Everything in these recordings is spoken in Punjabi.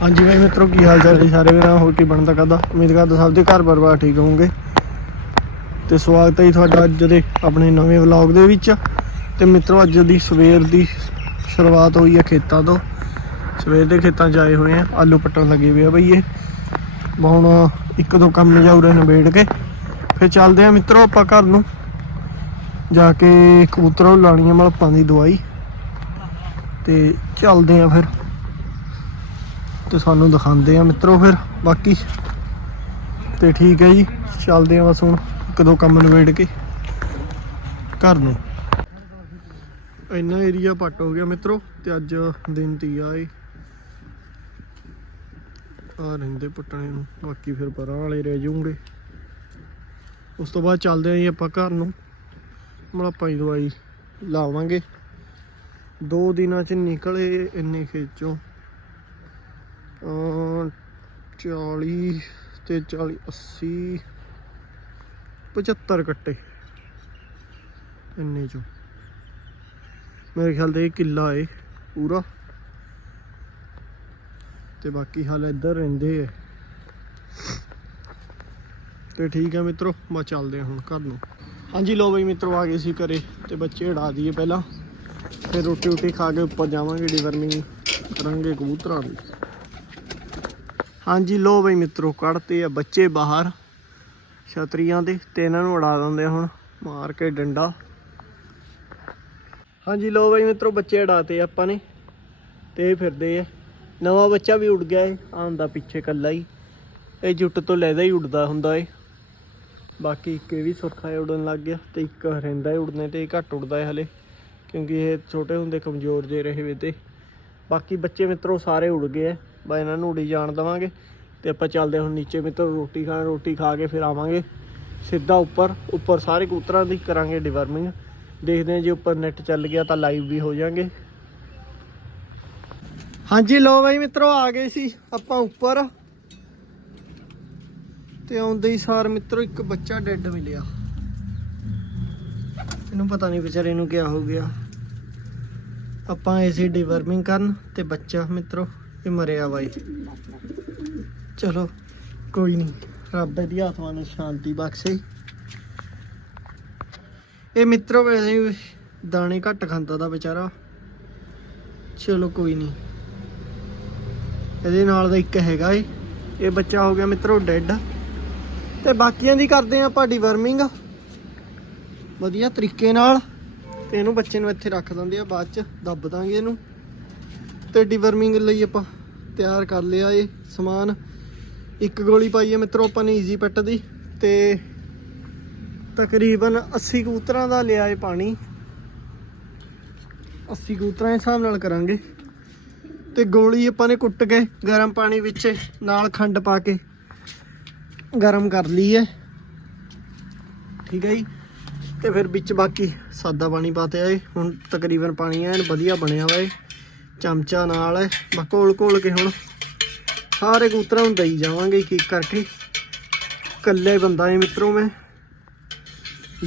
ਹਾਂਜੀ ਬਾਈ ਮਿੱਤਰੋ, ਕੀ ਹਾਲ ਚਾਲ ਜੀ? ਸਾਰੇ ਵੀਰਾਂ, ਹੋਰ ਕੀ ਬਣਦਾ ਕਰਦਾ ਉਮੀਦ ਕਰਦਾ ਸਭ ਦੇ ਘਰ ਪਰਿਵਾਰ ਠੀਕ ਹੋਣਗੇ ਤੇ ਸਵਾਗਤ ਹੈ ਜੀ ਤੁਹਾਡਾ ਅੱਜ ਦੇ ਆਪਣੇ ਨਵੇਂ ਵਲੌਗ ਦੇ ਵਿੱਚ। ਤੇ ਮਿੱਤਰੋ, ਅੱਜ ਦੀ ਸਵੇਰ ਦੀ ਸ਼ੁਰੂਆਤ ਹੋਈ ਹੈ ਖੇਤਾਂ ਤੋਂ। ਸਵੇਰ ਦੇ ਖੇਤਾਂ 'ਚ ਆਏ ਹੋਏ ਆ ਆਲੂ ਪੱਟਣ ਲੱਗੇ ਹੋਏ ਆ ਬਈ ਇਹ। ਹੁਣ ਇੱਕ ਦੋ ਕੰਮ ਜਾਉਰੇ ਨਿਬੇੜ ਕੇ ਫਿਰ ਚੱਲਦੇ ਆ ਮਿੱਤਰੋ ਆਪਾਂ ਘਰ ਨੂੰ। ਜਾ ਕੇ ਕਬੂਤਰਾਂ ਨੂੰ ਲਾਣੀ ਮਲਪਾਂ ਦੀ ਦਵਾਈ। ਤੇ ਚੱਲਦੇ ਆ ਫਿਰ। ਤੇ ਸਾਨੂੰ ਦਿਖਾਉਂਦੇ ਆ ਮਿੱਤਰੋ ਫਿਰ, ਬਾਕੀ। ਤੇ ਠੀਕ ਹੈ ਜੀ, ਚੱਲਦੇ ਆ ਬਸ ਹੁਣ ਇੱਕ ਦੋ ਕੰਮ ਨਿਬੇੜ ਕੇ ਘਰ ਨੂੰ। ਇੰਨਾ ਏਰੀਆ ਪੱਟ ਹੋ ਗਿਆ ਮਿੱਤਰੋ, ਤੇ ਅੱਜ ਦਿਨ ਤੀ ਏ। ਆ ਰਹਿੰਦੇ ਪੱਟਣੇ ਨੂੰ, ਬਾਕੀ ਫਿਰ ਪਰਾਂ ਵਾਲੇ ਰਹਿ ਜਾਊਂਗੇ। ਉਸ ਤੋਂ ਬਾਅਦ ਚੱਲਦੇ ਆਂ ਜੀ ਆਪਾਂ ਘਰ ਨੂੰ। ਮਲਾਪਾਂ ਦੀ ਦਵਾਈ ਲਾਵਾਂਗੇ। ਦੋ ਦਿਨਾਂ ਚ ਨਿਕਲੇ ਇੰਨੇ ਖੇਚੋਂ। ਅਹ 40 ਤੇ 40 80 75 ਕੱਟੇ। ਇੰਨੇ ਚੋਂ। ਮੇਰੇ ਖਿਆਲ ਤੇ ਇਹ ਕਿੱਲਾ ਏ, ਪੂਰਾ। ਤੇ ਬਾਕੀ ਹਾਲ ਇੱਧਰ ਰਹਿੰਦੇ ਐ ਤੇ ਠੀਕ ਹੈ ਮਿੱਤਰੋ, ਮੈਂ ਚੱਲਦੇ ਹਾਂ ਹੁਣ ਘਰ ਨੂੰ। ਹਾਂਜੀ ਲੋ ਬਈ ਮਿੱਤਰੋ, ਆ ਗਏ ਸੀ ਘਰੇ ਤੇ ਬੱਚੇ ਉਡਾ ਦਈਏ ਪਹਿਲਾਂ। ਫਿਰ ਰੋਟੀ ਰੋਟੀ ਖਾ ਕੇ ਉੱਪਰ ਜਾਵਾਂਗੇ ਡਿਵਰਨਿੰਗ ਕਰਾਂਗੇ ਕਬੂਤਰਾਂ ਦੀ। ਹਾਂਜੀ ਲੋ ਬਈ ਮਿੱਤਰੋ, ਕੱਢਤੇ ਆ ਬੱਚੇ ਬਾਹਰ ਛਤਰੀਆਂ ਦੇ ਤੇ ਇਹਨਾਂ ਨੂੰ ਉਡਾ ਦਿੰਦੇ ਹੁਣ ਮਾਰ ਕੇ ਡੰਡਾ। ਹਾਂਜੀ ਲੋ ਬਈ ਮਿੱਤਰੋ, ਬੱਚੇ ਉਡਾਤੇ ਆਪਾਂ ਨੇ ਤੇ ਇਹ ਫਿਰਦੇ ਆ। ਨਵਾਂ ਬੱਚਾ ਵੀ ਉੱਡ ਗਿਆ ਏ ਆਂਦਾ ਪਿੱਛੇ ਕੱਲਾ ਹੀ। ਇਹ ਜੁੱਟ ਤੋਂ ਲੈਦਾ ਹੀ ਉੱਡਦਾ ਹੁੰਦਾ ਏ। ਬਾਕੀ ਇੱਕ ਇਹ ਵੀ ਸੁਰਖਾ ਹੈ ਉਡਣ ਲੱਗ ਗਿਆ ਤੇ ਇੱਕ ਰਹਿੰਦਾ ਹੈ ਉੜਨੇ ਤੇ, ਇਹ ਘੱਟ ਉੱਡਦਾ ਹੈ ਹਲੇ, ਕਿਉਂਕਿ ਇਹ ਛੋਟੇ ਹੁੰਦੇ ਕਮਜ਼ੋਰ ਜੇ ਰਹੇ ਵੇ ਤੇ। ਬਾਕੀ ਬੱਚੇ ਮਿੱਤਰੋ, ਸਾਰੇ ਉੱਡ ਗਏ ਆ। ਬਾ ਇਹਨਾਂ ਨੂੰ ਉਡੀ ਜਾਣ ਦਵਾਂਗੇ ਤੇ ਆਪਾਂ ਚੱਲਦੇ ਹੁਣ ਨੀਚੇ ਮਿੱਤਰ ਰੋਟੀ ਖਾਣ, ਰੋਟੀ ਖਾ ਕੇ ਫਿਰ ਆਵਾਂਗੇ। ਸਿੱਧਾ ਉੱਪਰ ਉੱਪਰ ਸਾਰੇ ਕਬੂਤਰਾਂ ਦੀ ਕਰਾਂਗੇ ਡਿਵਰਮਿੰਗ ਦੇਖਦੇ ਹਾਂ ਜੇ ਉੱਪਰ ਨੈਟ ਚੱਲ ਗਿਆ ਤਾਂ ਲਾਈਵ ਵੀ ਹੋ ਜਾਾਂਗੇ ਹਾਂਜੀ ਲੋ ਬਾਈ ਮਿੱਤਰੋ, ਆ ਗਏ ਸੀ ਆਪਾਂ ਉੱਪਰ। ਤੇ ਆਉਂਦੇ ਹੀ ਸਾਰ ਮਿੱਤਰੋ, ਇੱਕ ਬੱਚਾ ਡੈੱਡ ਮਿਲਿਆ। ਇਹਨੂੰ ਪਤਾ ਨਹੀਂ ਵਿਚਾਰੇ ਨੂੰ ਕਿਆ ਹੋ ਗਿਆ। ਆਪਾਂ ਐਸੀ ਡਿਵਰਮਿੰਗ ਕਰਨ ਤੇ ਬੱਚਾ ਮਿੱਤਰੋ। ਇਹ ਮਰਿਆ ਬਾਈ। ਚਲੋ, ਕੋਈ ਨਹੀਂ। ਰੱਬ ਦੀ ਆਤਮਾ ਨੂੰ ਸ਼ਾਂਤੀ ਬਖਸ਼ੇ। ਇਹ ਮਿੱਤਰੋ, ਵੈਸੇ ਦਾਣੇ ਘੱਟ ਖਾਂਦਾ ਦਾ ਵਿਚਾਰਾ। ਚਲੋ, ਕੋਈ ਨਹੀਂ। ਇਹਦੇ ਨਾਲ ਦਾ ਇੱਕ ਹੈਗਾ ਏ। ਇਹ ਬੱਚਾ ਹੋ ਗਿਆ ਮਿੱਤਰੋ, ਡੈੱਡ। ਤੇ ਬਾਕੀਆਂ ਦੀ ਕਰਦੇ ਆ ਆਪਾਂ ਡਿਵਰਮਿੰਗ ਵਧੀਆ ਤਰੀਕੇ ਨਾਲ। ਤੇ ਇਹਨੂੰ ਬੱਚੇ ਨੂੰ ਇੱਥੇ ਰੱਖ ਦਿੰਦੇ ਆ, ਬਾਅਦ ਚ ਦੱਬ ਦਾਂਗੇ ਇਹਨੂੰ। ਤੇ ਡਿਵਰਮਿੰਗ ਲਈ ਆਪਾਂ ਤਿਆਰ ਕਰ ਲਿਆ ਇਹ ਸਮਾਨ। ਇੱਕ ਗੋਲੀ ਪਾਈ ਹੈ ਮਿੱਤਰੋ ਆਪਾਂ ਨੇ ਈਜ਼ੀ ਪੈਟ ਦੀ ਤੇ ਤਕਰੀਬਨ 80 ਕਬੂਤਰਾਂ ਦਾ ਲਿਆ ਏ ਪਾਣੀ। 80 ਕਬੂਤਰਾਂ ਦੇ ਹਿਸਾਬ ਨਾਲ ਕਰਾਂਗੇ। ਤੇ ਗੋਲੀ ਆਪਾਂ ਨੇ ਕੁੱਟ ਕੇ ਗਰਮ ਪਾਣੀ ਵਿੱਚ ਨਾਲ ਖੰਡ ਪਾ ਕੇ ਗਰਮ ਕਰ ਲਈ ਹੈ। ਠੀਕ ਹੈ ਜੀ। ਤੇ ਫਿਰ ਵਿੱਚ ਬਾਕੀ ਸਾਦਾ ਪਾਣੀ ਪਾਤੇ ਆਏ। ਹੁਣ ਤਕਰੀਬਨ ਪਾਣੀ ਐਨ ਵਧੀਆ ਬਣਿਆ ਵਾ ਏ ਚਮਚਾ ਨਾਲ ਹੈ ਬਾ ਘੋਲ ਘੋਲ ਕੇ ਹੁਣ ਸਾਰੇ ਕੂਤਰਾਂ ਨੂੰ ਦਈ ਜਾਵਾਂਗੇ ਇੱਕ ਇੱਕ ਕਰਕੇ। ਇਕੱਲੇ ਬੰਦਾ ਏ ਮਿੱਤਰੋ ਮੈਂ।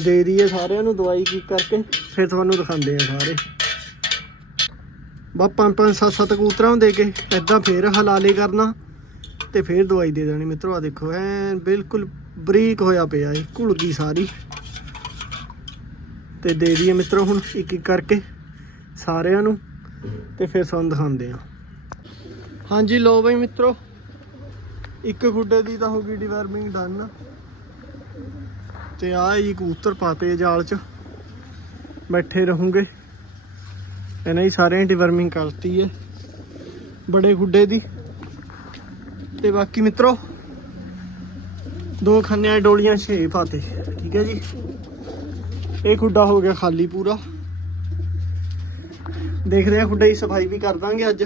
ਦੇ ਦਈਏ ਸਾਰਿਆਂ ਨੂੰ ਦਵਾਈ ਕੀ ਕਰਕੇ। ਫਿਰ ਤੁਹਾਨੂੰ ਦਿਖਾਉਂਦੇ ਆ ਸਾਰੇ। ਬਾ ਪੰਜ ਪੰਜ ਸੱਤ ਸੱਤ ਕੂਤਰਾਂ ਨੂੰ ਦੇ ਕੇ ਏਦਾਂ ਫੇਰ ਹਲਾਲੇ ਕਰਨਾ। ਤੇ ਫੇਰ ਦਵਾਈ ਦੇ ਦੇਣੀ ਮਿੱਤਰੋ। ਆ ਦੇਖੋ, ਐਨ ਬਿਲਕੁਲ ਬਰੀਕ ਹੋਇਆ ਪਿਆ ਏ ਘੁਲ ਗਈ ਸਾਰੀ। ਤੇ ਦੇ ਦਈਏ ਮਿੱਤਰੋ ਹੁਣ ਇੱਕ ਇੱਕ ਕਰਕੇ ਸਾਰਿਆਂ ਨੂੰ। ਤੇ ਫਿਰ ਤੁਹਾਨੂੰ ਦਿਖਾਉਂਦੇ ਆ। ਹਾਂਜੀ ਲੋ ਬਈ ਮਿੱਤਰੋ, ਇੱਕ ਖੁੱਡੇ ਦੀ ਤਾਂ ਹੋ ਗਈ ਡਿਵਰਮਿੰਗ ਡਨ ਤੇ ਆ ਜੀ ਕਬੂਤਰ ਪਾਤੇ ਜਾਲ 'ਚ। ਬੈਠੇ ਰਹੂੰਗੇ। ਇਹਨਾਂ ਹੀ ਸਾਰਿਆਂ ਡਿਵਰਮਿੰਗ ਕਰਤੀ ਹੈ ਬੜੇ ਖੁੱਡੇ ਦੀ। ਤੇ ਬਾਕੀ ਮਿੱਤਰੋ, ਦੋ ਖੰਨਿਆਂ ਡੋਲੀਆਂ ਛੇ ਪਾਤੇ, ਠੀਕ ਹੈ ਜੀ। ਇਹ ਖੁੱਡਾ ਹੋ ਗਿਆ ਖਾਲੀ ਪੂਰਾ। ਦੇਖਦੇ ਆ ਖੁੱਡੇ ਦੀ ਸਫ਼ਾਈ ਵੀ ਕਰ ਦਾਂਗੇ ਅੱਜ।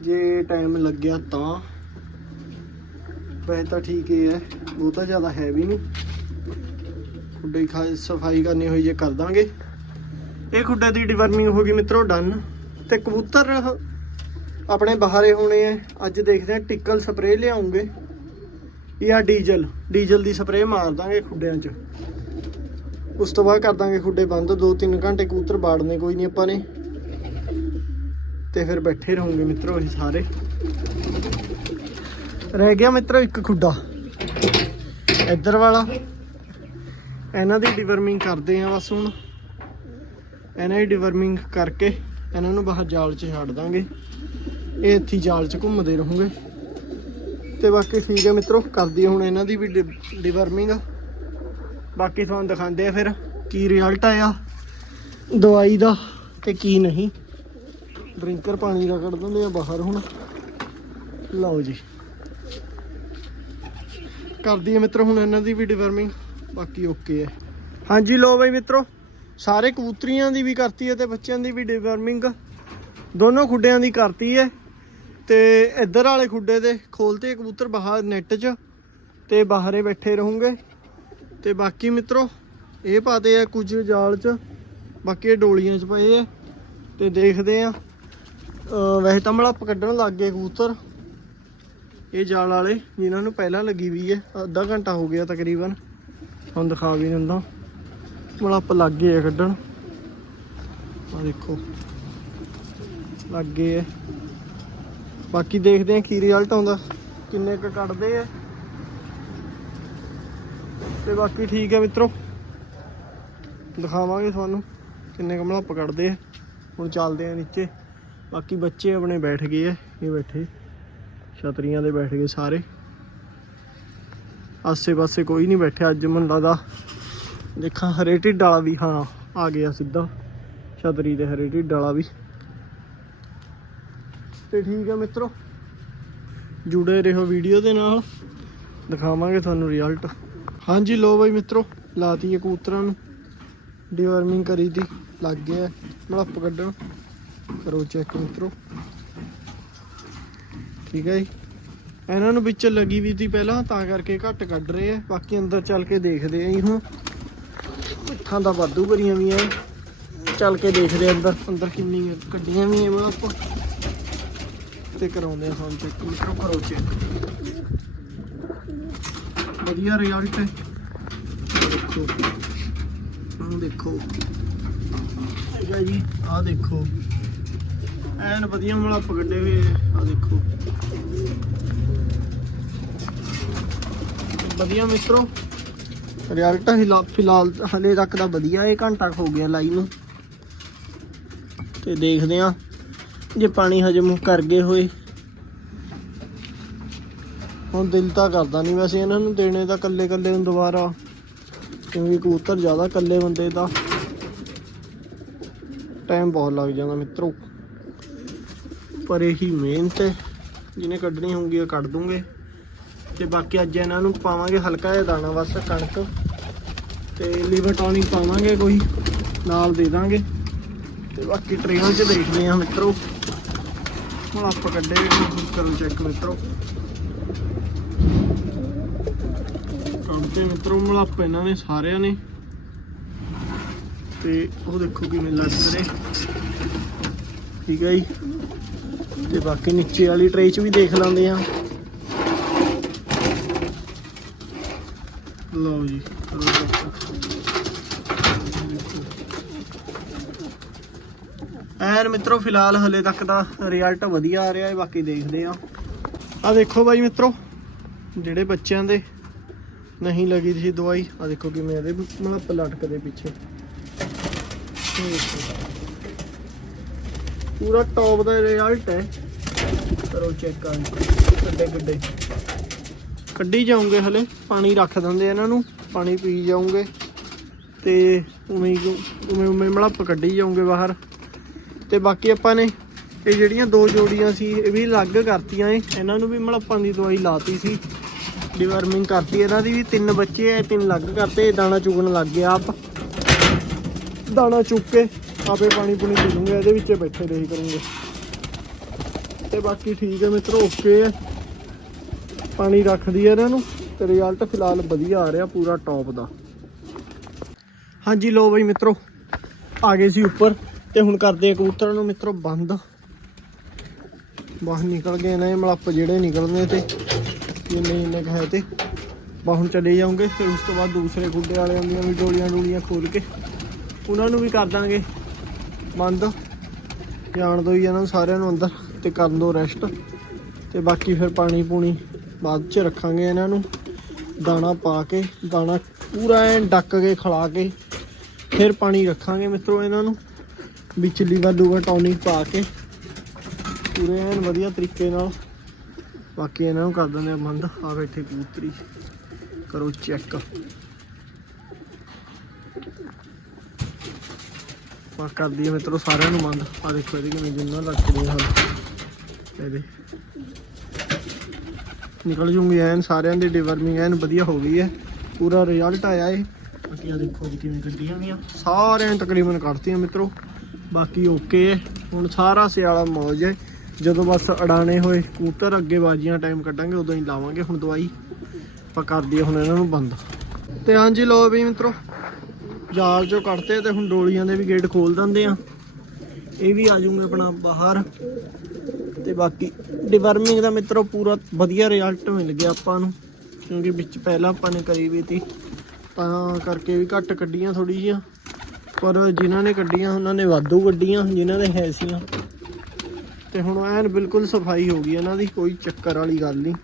ਜੇ ਟਾਈਮ ਲੱਗਿਆ ਤਾਂ। ਵੈਸੇ ਤਾਂ ਠੀਕ ਹੀ ਹੈ ਬਹੁਤਾ ਜ਼ਿਆਦਾ ਹੈ ਵੀ ਨਹੀਂ। ਖੁੱਡੇ ਖਾ- ਸਫ਼ਾਈ ਕਰਨੀ ਹੋਈ ਜੇ ਕਰ ਦਾਂਗੇ। ਇਹ ਖੁੱਡੇ ਦੀ ਡਿਵਰਮਿੰਗ ਹੋ ਗਈ ਮਿੱਤਰੋ ਡਨ ਤੇ ਕਬੂਤਰ ਆਪਣੇ ਬਾਹਰੇ ਹੋਣੇ ਆ। ਅੱਜ ਦੇਖਦੇ ਆ ਟਿੱਕਲ ਸਪਰੇਅ ਲਿਆਉਂਗੇ। ਜਾਂ ਡੀਜ਼ਲ। ਡੀਜ਼ਲ ਦੀ ਸਪਰੇਅ ਮਾਰ ਦਾਂਗੇ ਖੁੱਡਿਆਂ 'ਚ। ਉਸ ਤੋਂ ਬਾਅਦ ਕਰ ਦਾਂਗੇ ਖੁੱਡੇ ਬੰਦ 2-3 ਘੰਟੇ ਕਬੂਤਰ ਬਾੜਨੇ ਕੋਈ ਨਹੀਂ ਆਪਾਂ ਨੇ। ਤੇ ਫਿਰ ਬੈਠੇ ਰਹੋਗੇ ਮਿੱਤਰੋ ਅਸੀਂ ਸਾਰੇ। ਰਹਿ ਗਿਆ ਮਿੱਤਰੋ ਇੱਕ ਖੁੱਡਾ। ਇੱਧਰ ਵਾਲਾ। ਇਹਨਾਂ ਦੀ ਡਿਵਰਮਿੰਗ ਕਰਦੇ ਆ ਬਸ ਹੁਣ। ਇਹਨਾਂ ਦੀ ਡਿਵਰਮਿੰਗ ਕਰਕੇ ਇਹਨਾਂ ਨੂੰ ਬਾਹਰ ਜਾਲ 'ਚ ਛੱਡ ਦਾਂਗੇ। ਇਹ ਇੱਥੇ ਜਾਲ 'ਚ ਘੁੰਮਦੇ ਰਹੋਗੇ। ਤੇ ਬਾਕੀ ਠੀਕ ਹੈ ਮਿੱਤਰੋ, ਕਰਦੀ ਹੁਣ ਇਹਨਾਂ ਦੀ ਵੀ ਡਿਵਰਮਿੰਗ ਬਾਕੀ ਤੁਹਾਨੂੰ ਦਿਖਾਉਂਦੇ ਆ ਫਿਰ ਕੀ ਰਿਜ਼ਲਟ ਆਇਆ, ਦਵਾਈ ਦਾ ਤੇ ਕੀ ਨਹੀਂ। ਡਰਿੰਕਰ ਪਾਣੀ ਦਾ ਕੱਢ ਦਿੰਦੇ ਆ ਬਾਹਰ ਹੁਣ। ਲਓ ਜੀ। ਕਰਦੀ ਹੈ ਮਿੱਤਰੋ ਹੁਣ ਇਹਨਾਂ ਦੀ ਵੀ ਡਿਵਰਮਿੰਗ ਬਾਕੀ ਓਕੇ ਹੈ ਹਾਂਜੀ ਲੋ ਬਈ ਮਿੱਤਰੋ, ਸਾਰੇ ਕਬੂਤਰੀਆਂ ਦੀ ਵੀ ਕਰਤੀ ਹੈ ਤੇ ਬੱਚਿਆਂ ਦੀ ਵੀ ਡਿਵਰਮਿੰਗ ਦੋਨੋਂ ਖੁੱਡਿਆਂ ਦੀ ਕਰਤੀ ਹੈ ਤੇ ਇੱਧਰ ਵਾਲੇ ਖੁੱਡੇ ਦੇ ਖੋਲਤੇ ਕਬੂਤਰ ਬਾਹਰ ਨੈਟ 'ਚ ਤੇ ਬਾਹਰੇ ਬੈਠੇ ਰਹੋਗੇ। ਤੇ ਬਾਕੀ ਮਿੱਤਰੋ, ਇਹ ਪਾਤੇ ਆ ਕੁਝ ਜਾਲ 'ਚ, ਬਾਕੀ ਇਹ ਡੋਲੀਆਂ 'ਚ ਪਏ ਆ, ਤੇ ਦੇਖਦੇ ਆ। ਵੈਸੇ ਤਾਂ ਮਲੱਪ ਕੱਢਣ ਲੱਗ ਗਏ ਕਬੂਤਰ। ਇਹ ਜਾਲ ਵਾਲੇ, ਜਿਨ੍ਹਾਂ ਨੂੰ ਪਹਿਲਾਂ ਲੱਗੀ ਵੀ ਹੈ ਅੱਧਾ ਘੰਟਾ ਹੋ ਗਿਆ ਤਕਰੀਬਨ। ਹੁਣ ਦਿਖਾ ਵੀ ਦਿੰਦਾ। ਮਲੱਪ ਲੱਗ ਗਏ ਆ ਕੱਢਣ। ਆ ਦੇਖੋ। ਲੱਗ ਗਏ ਆ। ਬਾਕੀ ਦੇਖਦੇ ਆ ਕੀ ਰਿਜ਼ਲਟ ਆਉਂਦਾ, ਕਿੰਨੇ ਕੁ ਕੱਢਦੇ ਆ। ਤੇ ਬਾਕੀ ਠੀਕ ਹੈ ਮਿੱਤਰੋ। ਦਿਖਾਵਾਂਗੇ ਤੁਹਾਨੂੰ ਕਿੰਨੇ ਕੁ ਪਕੜਦੇ ਆ। ਹੁਣ ਚੱਲਦੇ ਆ ਨੀਚੇ। ਬਾਕੀ ਬੱਚੇ ਆਪਣੇ ਬੈਠ ਗਏ ਆ, ਇਹ ਬੈਠੇ। ਛਤਰੀਆਂ ਦੇ ਬੈਠ ਗਏ ਸਾਰੇ। ਆਸੇ ਪਾਸੇ ਕੋਈ ਨਹੀਂ ਬੈਠਿਆ ਅੱਜ ਮੁੰਡਾ ਦਾ। ਦੇਖਾਂ, ਹਰੇ ਢਿੱਡ ਵਾਲਾ ਵੀ, ਹਾਂ, ਆ ਗਿਆ ਸਿੱਧਾ। ਛਤਰੀ ਦੇ ਹਰੇ ਢਿੱਡ ਵਾਲਾ ਵੀ। ਤੇ ਠੀਕ ਹੈ ਮਿੱਤਰੋ। ਜੁੜੇ ਰਹੋ ਵੀਡੀਓ ਦੇ ਨਾਲ। ਦਿਖਾਵਾਂਗੇ ਤੁਹਾਨੂੰ ਰਿਜ਼ਲਟ ਹਾਂਜੀ ਲੋ ਬਾਈ ਮਿੱਤਰੋ, ਲਾਤੀ ਹੈ ਕਬੂਤਰਾਂ ਨੂੰ। ਡਿਵਰਮਿੰਗ ਕਰੀ ਦੀ, ਲੱਗ ਗਿਆ। ਮਲੱਪ ਕੱਢਣ। ਕਰੋ ਚੈੱਕ ਮਿੱਤਰੋ। ਠੀਕ ਹੈ ਜੀ। ਇਹਨਾਂ ਨੂੰ ਵਿੱਚ ਲੱਗੀ ਵੀ ਸੀ ਪਹਿਲਾਂ, ਤਾਂ ਕਰਕੇ ਘੱਟ ਕੱਢ ਰਹੇ ਆ। ਬਾਕੀ ਅੰਦਰ ਚੱਲ ਕੇ ਦੇਖਦੇ ਆ ਜੀ ਹੁਣ। ਪਿੱਠਾਂ ਦਾ ਵਾਧੂ ਭਰੀਆਂ ਵੀ ਐ ਚੱਲ ਕੇ ਦੇਖਦੇ ਆਂ ਅੰਦਰ। ਅੰਦਰ ਕਿੰਨੀ ਕੱਢੀਆਂ ਵੀ ਐ ਮੈਂ ਆਪਾਂ। ਤੇ ਕਰਾਉਂਦੇ ਆ ਸਾਨੂੰ ਚੈੱਕ ਮਿੱਤਰੋ, ਕਰੋ ਚੈੱਕ ਵਧੀਆ ਰਿਜ਼ਲਟ ਹੈ ਦੇਖੋ। ਆਹ ਦੇਖੋ। ਹੈਗਾ ਜੀ, ਆਹ ਦੇਖੋ। ਐਨ ਵਧੀਆ ਮਲੱਪ ਕੱਢੇ ਹੋਏ ਆਹ ਦੇਖੋ। ਵਧੀਆ ਮਿੱਤਰੋ। ਰਿਜ਼ਲਟ ਫਿਲਹਾਲ ਫਿਲਹਾਲ ਹਲੇ ਤੱਕ ਦਾ ਵਧੀਆ ਇਹ ਘੰਟਾ ਕੁ ਹੋ ਗਿਆ ਲਾਈ ਨੂੰ। ਤੇ ਦੇਖਦੇ ਆ ਜੇ ਪਾਣੀ ਹਜਮ ਕਰ ਗਏ ਹੋਏ। ਹੁਣ ਦਿਲ ਤਾਂ ਕਰਦਾ ਨਹੀਂ ਵੈਸੇ ਇਹਨਾਂ ਨੂੰ ਦੇਣੇ ਤਾਂ ਕੱਲੇ ਕੱਲੇ ਨੂੰ ਦੁਬਾਰਾ, ਕਿਉਂਕਿ ਕਬੂਤਰ ਜ਼ਿਆਦਾ ਕੱਲੇ ਬੰਦੇ ਦਾ ਟਾਈਮ ਬਹੁਤ ਲੱਗ ਜਾਂਦਾ ਮਿੱਤਰੋ। ਪਰ ਇਹੀ ਮਿਹਨਤ ਹੈ, ਜਿਹਨੇ ਕੱਢਣੀ ਹੋਊਗੀ ਉਹ ਕੱਢ ਦੂੰਗੇ। ਤੇ ਬਾਕੀ ਅੱਜ ਇਹਨਾਂ ਨੂੰ ਪਾਵਾਂਗੇ ਹਲਕਾ ਜਿਹਾ ਦਾਣਾ ਬਸ, ਕਣਕ ਤੇ ਲੀਵਰ ਟੌਨਿਕ ਪਾਵਾਂਗੇ ਕੋਈ, ਨਾਲ ਦੇ ਦਾਂਗੇ। ਤੇ ਬਾਕੀ ਟ੍ਰੇਨ 'ਚ ਦੇਖਦੇ ਆ ਮਿੱਤਰੋ। ਹੁਣ ਆਪਾਂ ਕੱਢੇ ਕਰੋ ਚੈੱਕ ਮਿੱਤਰੋ। ਕੱਢਦੇ ਮਿੱਤਰੋ ਮਲਾਪ ਇਹਨਾਂ ਨੇ ਸਾਰਿਆਂ ਨੇ। ਤੇ ਉਹ ਦੇਖੋ ਕਿਵੇਂ ਲੱਗ ਰਹੇ। ਠੀਕ ਹੈ ਜੀ। ਤੇ ਬਾਕੀ ਨੀਚੇ ਵਾਲੀ ਟਰੇ 'ਚ ਵੀ ਦੇਖ ਲਾਂਦੇ ਆ ਲਓ ਜੀ ਐਨ ਮਿੱਤਰੋ ਫਿਲਹਾਲ ਹਲੇ ਤੱਕ ਦਾ ਰਿਜ਼ਲਟ ਵਧੀਆ ਆ ਰਿਹਾ ਹੈ, ਬਾਕੀ ਦੇਖਦੇ ਆ ਆ ਦੇਖੋ ਬਾਈ ਮਿੱਤਰੋ, ਜਿਹੜੇ ਬੱਚਿਆਂ ਦੇ ਨਹੀਂ ਲੱਗੀ ਸੀ ਦਵਾਈ। ਆ ਦੇਖੋ ਕਿਵੇਂ ਇਹਦੇ। ਮਤਲਬ ਪਲਟਕ ਦੇ ਪਿੱਛੇ। ਪੂਰਾ ਟੌਪ ਦਾ ਰਿਜ਼ਲਟ ਹੈ। ਕਰੋ ਚੈੱਕ ਕਰ ਗੱਡੇ ਗੱਡੇ ਕੱਢੀ। ਜਾਉਂਗੇ ਹਲੇ। ਪਾਣੀ ਰੱਖ ਦਿੰਦੇ ਇਹਨਾਂ ਨੂੰ। ਪਾਣੀ ਪੀ ਜਾਉਂਗੇ ਤੇ ਉਵੇਂ ਉਵੇਂ ਉਵੇਂ ਮਲੱਪ ਕੱਢੀ ਜਾਉਂਗੇ ਬਾਹਰ। ਤੇ ਬਾਕੀ ਆਪਾਂ ਨੇ ਇਹ ਜਿਹੜੀਆਂ ਦੋ ਜੋੜੀਆਂ ਸੀ, ਇਹ ਵੀ ਅਲੱਗ ਕਰਤੀਆਂ ਏ। ਇਹਨਾਂ ਨੂੰ ਵੀ ਮਲੱਪਾਂ ਦੀ ਦਵਾਈ ਲਾਤੀ ਸੀ। ਡਿਵਰਮਿੰਗ ਕਰਤੀ, ਇਹਨਾਂ ਦੀ ਵੀ ਤਿੰਨ ਬੱਚੇ ਐ ਤਿੰਨ ਲੱਗ ਕਰਤੇ ਦਾਣਾ ਚੁਗਣ ਲੱਗ ਗਿਆ ਆਪ। ਦਾਣਾ ਚੁੱਕ ਕੇ ਆਪੇ ਪਾਣੀ ਪੂਣੀ ਪੀ ਲੂੰਗੇ, ਇਹਦੇ ਵਿੱਚ ਬੈਠੇ ਰਹੀ ਕਰੂੰਗੇ। ਤੇ ਬਾਕੀ ਠੀਕ ਹੈ ਮਿੱਤਰੋ ਓਕੇ ਹੈ। ਪਾਣੀ ਰੱਖਦੀ ਹੈ ਇਹਨਾਂ ਨੂੰ, ਤੇ ਰਿਜ਼ਲਟ ਫਿਲਹਾਲ ਵਧੀਆ ਆ ਰਿਹਾ, ਪੂਰਾ ਟੌਪ ਦਾ। ਹਾਂਜੀ ਲੋ ਬਈ ਮਿੱਤਰੋ, ਆ ਗਏ ਸੀ ਉੱਪਰ, ਤੇ ਹੁਣ ਕਰਦੇ ਆ ਕਬੂਤਰਾਂ ਨੂੰ, ਮਿੱਤਰੋ, ਬੰਦ। ਬਾਹਰ ਨਿਕਲ ਗਏ ਨੇ, ਮਲੱਪ ਜਿਹੜੇ ਨਿਕਲਨੇ ਤੇ। ਜਿੰਨੇ ਜਿੰਨੇ ਕਹੇ ਹੈ ਤੇ ਬਾ ਹੁਣ ਚਲੇ ਜਾਉਂਗੇ ਫਿਰ ਉਸ ਤੋਂ ਬਾਅਦ ਦੂਸਰੇ ਗੁੱਡੇ ਵਾਲਿਆਂ ਦੀਆਂ ਵੀ ਡੋਲੀਆਂ ਡੋਲੀਆਂ ਖੋਲ ਕੇ। ਉਹਨਾਂ ਨੂੰ ਵੀ ਕਰ ਦਾਂਗੇ। ਬੰਦ ਜਾਣ ਦੋ ਹੀ ਇਹਨਾਂ ਨੂੰ ਸਾਰਿਆਂ ਨੂੰ ਅੰਦਰ ਤੇ ਕਰਨ ਦੋ ਰੈਸਟ ਤੇ ਬਾਕੀ ਫਿਰ ਪਾਣੀ ਪੂਣੀ ਬਾਅਦ ਚ ਰੱਖਾਂਗੇ ਇਹਨਾਂ ਨੂੰ। ਦਾਣਾ ਪਾ ਕੇ, ਦਾਣਾ ਪੂਰਾ ਐਨ ਡੱਕ ਕੇ, ਖਿਲਾ ਕੇ ਫਿਰ ਪਾਣੀ ਰੱਖਾਂਗੇ ਮਿੱਤਰੋ ਇਹਨਾਂ ਨੂੰ। ਵਿੱਚ ਲੀਵਰ ਲੂਵਰ ਟੌਨਿਕ ਪਾ ਕੇ। ਪੂਰੇ ਐਨ ਵਧੀਆ ਤਰੀਕੇ ਨਾਲ ਬਾਕੀ ਇਹਨਾਂ ਨੂੰ ਕਰ ਦਿੰਦੇ ਆ ਬੰਦ। ਆ ਬੈਠੇ ਕਬੂਤਰੀ। ਕਰੋ ਚੈੱਕ ਪਾ ਕਰ ਦਈਏ ਮਿੱਤਰੋ ਸਾਰਿਆਂ ਨੂੰ ਬੰਦ। ਆ ਦੇਖੋ ਇਹਦੇ ਕਿਵੇਂ ਜਿੰਨਾ ਰੱਖਦੇ ਹਨ ਇਹਦੇ ਨਿਕਲ ਜੂਗੀ ਐਨ, ਸਾਰਿਆਂ ਦੀ ਡਿਵਰਮਿੰਗ ਐਨ ਵਧੀਆ ਹੋ ਗਈ ਹੈ ਪੂਰਾ ਰਿਜ਼ਲਟ ਆਇਆ ਏ। ਬਾਕੀ ਆ ਦੇਖੋ ਜੀ ਕਿਵੇਂ ਕੱਢੀਆਂ ਗਈਆਂ ਸਾਰਿਆਂ ਨੇ ਤਕਰੀਬਨ ਕੱਢਤੀਆਂ ਮਿੱਤਰੋ। ਬਾਕੀ ਓਕੇ ਹੈ ਹੁਣ ਸਾਰਾ ਸਿਆਲਾ ਮੌਜ ਹੈ ਜਦੋਂ ਬਸ ਅੜਾਣੇ ਹੋਏ ਕਬੂਤਰ ਅੱਗੇ ਬਾਜੀਆਂ ਟਾਈਮ ਕੱਢਾਂਗੇ, ਉਦੋਂ ਹੀ ਲਾਵਾਂਗੇ ਹੁਣ ਦਵਾਈ। ਆਪਾਂ ਕਰ ਦਈਏ ਹੁਣ ਇਹਨਾਂ ਨੂੰ ਬੰਦ। ਤੇ ਹਾਂਜੀ ਲੋ ਵੀ ਮਿੱਤਰੋ, ਜਾਲ ਚੋਂ ਕੱਢਤੇ ਤੇ ਹੁਣ ਡੋਲੀਆਂ ਦੇ ਵੀ ਗੇਟ ਖੋਲ ਦਿੰਦੇ ਆ ਇਹ ਵੀ ਆ ਜੂਗੇ ਆਪਣਾ ਬਾਹਰ। ਤੇ ਬਾਕੀ ਡਿਵਰਮਿੰਗ ਦਾ ਮਿੱਤਰੋ ਪੂਰਾ ਵਧੀਆ ਰਿਜ਼ਲਟ ਮਿਲ ਗਿਆ ਆਪਾਂ ਨੂੰ, ਕਿਉਂਕਿ ਵਿੱਚ ਪਹਿਲਾਂ ਆਪਾਂ ਨੇ ਕਰੀ ਵੀ ਤੀ। ਤਾਂ ਕਰਕੇ ਵੀ ਘੱਟ ਕੱਢੀਆਂ ਥੋੜੀ ਜਿਹੀਆਂ। ਪਰ ਜਿਨ੍ਹਾਂ ਨੇ ਕੱਢੀਆਂ, ਉਹਨਾਂ ਨੇ ਵਾਧੂ ਕੱਢੀਆਂ, ਜਿਨ੍ਹਾਂ ਦੇ ਹੈ ਸੀਆਂ। ਤੇ ਹੁਣ ਐਨ ਬਿਲਕੁਲ ਸਫ਼ਾਈ ਹੋ ਗਈ ਇਹਨਾਂ ਦੀ, ਕੋਈ ਚੱਕਰ ਵਾਲੀ ਗੱਲ ਨਹੀਂ।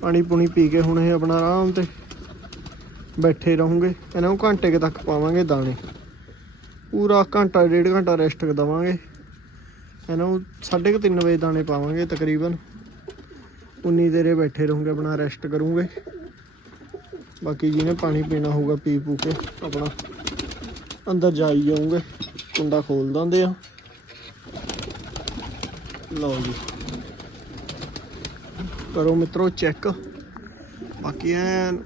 ਪਾਣੀ ਪੂਣੀ ਪੀ ਕੇ ਹੁਣ ਇਹ ਆਪਣਾ ਆਰਾਮ ਤੇ ਬੈਠੇ ਰਹੋਗੇ। ਇਹਨਾਂ ਨੂੰ ਘੰਟੇ ਕੁ ਤੱਕ ਪਾਵਾਂਗੇ ਦਾਣੇ। ਪੂਰਾ ਘੰਟਾ, ਡੇਢ ਘੰਟਾ ਰੈਸਟ ਦਵਾਂਗੇ। ਇਹਨਾਂ ਨੂੰ 3:30 ਵਜੇ ਦਾਣੇ ਪਾਵਾਂਗੇ ਤਕਰੀਬਨ। ਉਨੀ ਦੇਰੇ ਬੈਠੇ ਰਹੋਗੇ, ਆਪਣਾ ਰੈਸਟ ਕਰੋਗੇ। ਬਾਕੀ ਜਿਹਨੇ ਪਾਣੀ ਪੀਣਾ ਹੋਊਗਾ ਪੀ ਪੂ ਕੇ ਆਪਣਾ ਅੰਦਰ ਜਾਈ ਜਾਓਗੇ ਕੁੰਡਾ ਖੋਲ ਦਿੰਦੇ ਆ। ਲਓ ਜੀ। ਕਰੋ ਮਿੱਤਰੋ ਚੈੱਕ। ਬਾਕੀ ਐਨ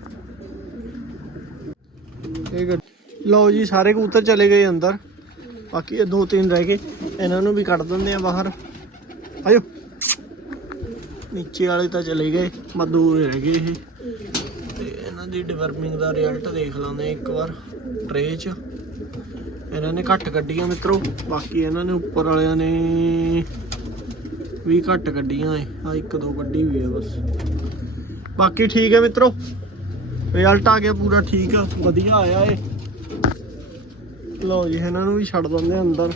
ਇਹ ਲਓ ਜੀ, ਸਾਰੇ ਕਬੂਤਰ ਚਲੇ ਗਏ ਅੰਦਰ। ਬਾਕੀ ਇਹ ਦੋ ਤਿੰਨ ਰਹਿ ਗਏ। ਇਹਨਾਂ ਨੂੰ ਵੀ ਕੱਢ ਦਿੰਦੇ ਆ ਬਾਹਰ। ਆਇਓ। ਨੀਚੇ ਵਾਲੇ ਤਾਂ ਚਲੇ ਗਏ। ਮਦੂਰ ਰਹਿ ਗਏ ਇਹ। ਤੇ ਇਹਨਾਂ ਦੀ ਡਿਵਰਮਿੰਗ ਦਾ ਰਿਜ਼ਲਟ ਦੇਖ ਲਾਂਦੇ ਇੱਕ ਵਾਰ। ਟਰੇ 'ਚ। ਇਹਨਾਂ ਨੇ ਘੱਟ ਕੱਢੀਆਂ ਮਿੱਤਰੋ। ਬਾਕੀ ਇਹਨਾਂ ਨੇ ਉੱਪਰ ਵਾਲਿਆਂ ਨੇ ਵੀ ਘੱਟ ਕੱਢੀਆਂ ਏ ਆ ਇੱਕ ਦੋ ਕੱਢੀ ਵੀ ਹੈ ਬਸ। ਬਾਕੀ ਠੀਕ ਹੈ ਮਿੱਤਰੋ। ਰਿਜ਼ਲਟ ਆ ਗਿਆ ਪੂਰਾ ਠੀਕ ਆ, ਵਧੀਆ ਆਇਆ ਏ ਲਓ ਜੀ, ਇਹਨਾਂ ਨੂੰ ਵੀ ਛੱਡ ਦਿੰਦੇ ਅੰਦਰ।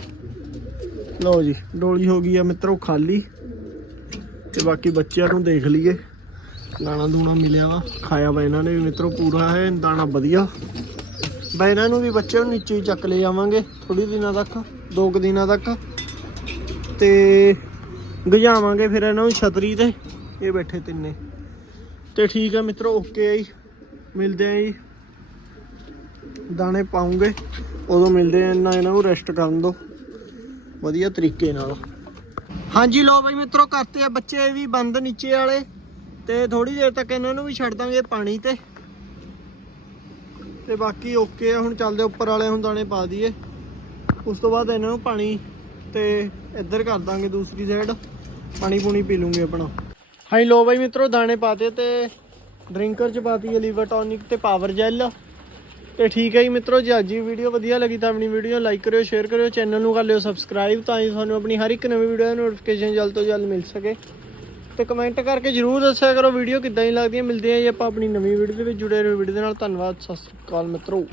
ਲਓ ਜੀ, ਡੋਲੀ ਹੋ ਗਈ ਆ ਮਿੱਤਰੋ ਖਾਲੀ। ਤੇ ਬਾਕੀ ਬੱਚਿਆਂ ਨੂੰ ਦੇਖ ਲਈਏ। ਦਾਣਾ ਦੂਣਾ ਮਿਲਿਆ ਵਾ, ਖਾਇਆ ਵਾ ਇਹਨਾਂ ਨੇ ਵੀ ਮਿੱਤਰੋ, ਪੂਰਾ ਹੈ, ਦਾਣਾ ਵਧੀਆ। ਬਈ ਇਹਨਾਂ ਨੂੰ ਵੀ ਬੱਚਿਆਂ ਨੂੰ ਨੀਚੇ ਹੀ ਚੱਕ ਲੈ ਜਾਵਾਂਗੇ ਥੋੜੀ ਦਿਨਾਂ ਤੱਕ, ਦੋ ਕੁ ਦਿਨਾਂ ਤੱਕ। ਤੇ ਗਜਾਵਾਂਗੇ ਫਿਰ ਇਹਨਾਂ ਨੂੰ ਛਤਰੀ ਤੇ। ਇਹ ਬੈਠੇ ਤਿੰਨੇ। ਤੇ ਠੀਕ ਹੈ ਮਿੱਤਰੋ, ਓਕੇ ਆ ਜੀ। ਮਿਲਦੇ ਆ ਜੀ। ਦਾਣੇ ਪਾਉਂਗੇ। ਉਦੋਂ ਮਿਲਦੇ ਆ ਇਹਨਾਂ ਇਹਨਾਂ ਨੂੰ ਰੈਸਟ ਕਰਨ ਦੋ। ਵਧੀਆ ਤਰੀਕੇ ਨਾਲ। ਹਾਂਜੀ ਲੋ ਬਾਈ ਮਿੱਤਰੋ, ਕਰਤੇ ਆ ਬੱਚੇ ਵੀ ਬੰਦ ਨੀਚੇ ਵਾਲੇ। ਤੇ ਥੋੜੀ ਦੇਰ ਤੱਕ ਇਹਨਾਂ ਨੂੰ ਵੀ ਛੱਡ ਦਾਂਗੇ ਪਾਣੀ ਤੇ। ਤੇ ਬਾਕੀ ਓਕੇ ਆ, ਹੁਣ ਚੱਲਦੇ ਉੱਪਰ ਵਾਲੇ ਹੁਣ ਦਾਣੇ ਪਾ ਦਈਏ। ਉਸ ਤੋਂ ਬਾਅਦ ਇਹਨਾਂ ਨੂੰ ਪਾਣੀ ਤੇ ਇੱਧਰ ਕਰ ਦਾਂਗੇ ਦੂਸਰੀ ਸਾਈਡ ਪਾਣੀ ਪੂਣੀ ਪੀ ਲੂੰਗੇ ਆਪਣਾ। ਹਾਂਜੀ ਲੋ ਬਾਈ ਮਿੱਤਰੋ, ਦਾਣੇ ਪਾਤੇ ਤੇ ਡਰਿੰਕਰ ਚ ਪਾਤੀ ਹੈ ਲੀਵਰ ਟੌਨਿਕ ਤੇ ਪਾਵਰ ਜੈਲ ਤੇ ਠੀਕ ਹੈ ਜੀ ਮਿੱਤਰੋ, ਜੇ ਅੱਜ ਦੀ ਵੀਡੀਓ ਵਧੀਆ ਲੱਗੀ ਤਾਂ ਆਪਣੀ ਵੀਡੀਓ ਲਾਈਕ ਕਰਿਓ ਸ਼ੇਅਰ ਕਰਿਓ ਚੈਨਲ ਨੂੰ ਕਰ ਲਿਓ ਸਬਸਕ੍ਰਾਈਬ ਤਾਂ ਕਿ ਤੁਹਾਨੂੰ ਆਪਣੀ ਹਰ ਇੱਕ ਨਵੀਂ ਵੀਡੀਓ ਦਾ ਨੋਟੀਫਿਕੇਸ਼ਨ ਜਲਦ ਤੋਂ ਜਲਦ ਮਿਲ ਸਕੇ। ਤੇ ਕਮੈਂਟ ਕਰਕੇ ਜਰੂਰ ਦੱਸਿਆ ਕਰੋ ਵੀਡੀਓ ਕਿੱਦਾਂ ਦੀ ਲੱਗਦੀ ਹੈ। ਮਿਲਦੇ ਆ ਜੀ ਆਪਾਂ ਆਪਣੀ ਨਵੀਂ ਵੀਡੀਓ ਦੇ ਵਿੱਚ, ਜੁੜੇ ਰਹੋ ਵੀਡੀਓ ਦੇ ਨਾਲ। ਧੰਨਵਾਦ, ਸਤਿ ਸ੍ਰੀ ਅਕਾਲ ਮਿੱਤਰੋ।